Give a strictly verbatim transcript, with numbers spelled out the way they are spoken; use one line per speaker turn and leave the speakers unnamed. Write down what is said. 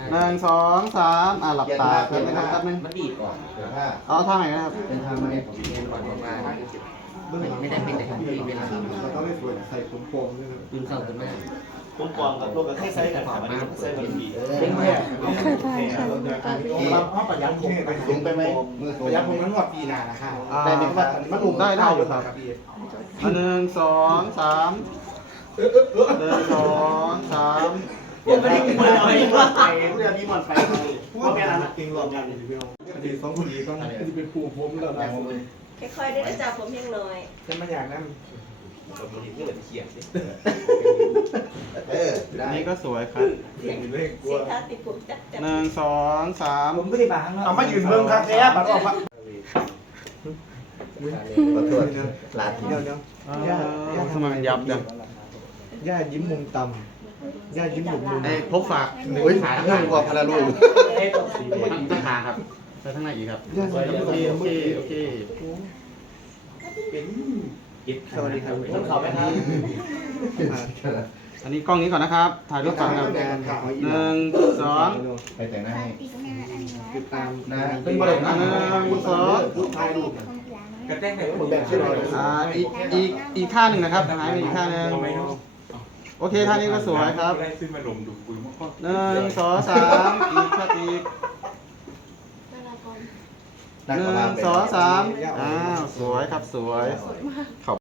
หนึ่งสองสามอ่ะหลับตาแป๊บนึงครับแป๊บนึง
มันดีดก่อน
เอาท่าไหนนะครับ
เป็นทางมาผมเรียนก่อนประมาณไม่ได้เป็นแต่ของพี่เวลา
เราต้องไม่สวยใส่ผมโป่งด้วยนะ
ยืนเข้ากันมาก
ผมกวางกับตัวกับแค่ไซส์กันครับอันนี้ไซส์มันดี
เล่นแค่
เคยไปค่ะ
เราห้องประหยัดผมไปสูงไปไหมประหยัดผมนั้นหมดปีนานะคะ
อ่า
แต่เป็นว่ามันอุ่ม
ได้ได้อยู่ครับ
พี่
อันหนึ่งสองสามหนึ่งสองสาม
ผมไม่ได้กินมันไปว่าไปเรื่องนี้มันไปเพราะแม่นั้นกินรวมกัน
ทีสองคนนี้ต้องจะเป็นผู้ผมแล้วนะ
ค่อยๆได้จับผมเพียงน้อย
แต่มันอย่างนั้น
เออ
อันนี้ก็สวยครับ
เสียง
เล่นกลัว
เสียงท่าติดผมจับจับ
หนึ่งสองสาม
ผมไม่ได้บางเอามายืนเมืองครับแท้บัตรออกครับ
ขอโทษลาที
เดี๋ยวเดี๋ยว
เอ่อทำไมมันยับจัง
ย่ายิ้มมุมต่ำย่ายิ้มมุมมุม
ไอ้พกฝาก
โอ้ยขาเงินกว่าพลาลูก
ตั้งขาครับไปข้างในอีกครับ
ย่า
โอ
ยิ้ม
เคโอเคโอเค
สวัสดีครับ
ต้องเขาไหมครับ
อันนี้กล้องนี้ก่อนนะครับ ถ่ายรูปก่อนครับหนึ่งสอง
ไปแต่งหน้าให้
ติดตาม
นะ
เป็นบริษัท
หนึ่งสอง
รูปถ่ายรูป
กระแตงไหน
ผมแบบชื่ออะไร
อ่าอีกอีกอีกท่าหนึ่งนะครับหายไปอีกท่าหนึ่งโอเคท่านี้ก็สวยครับ
ได้ขึ้นมาดมดูคุยมาก
หนึ่งสองสามอีกครับอีกหนึ่งสองสามอ้าวสวยครับสวยขอบ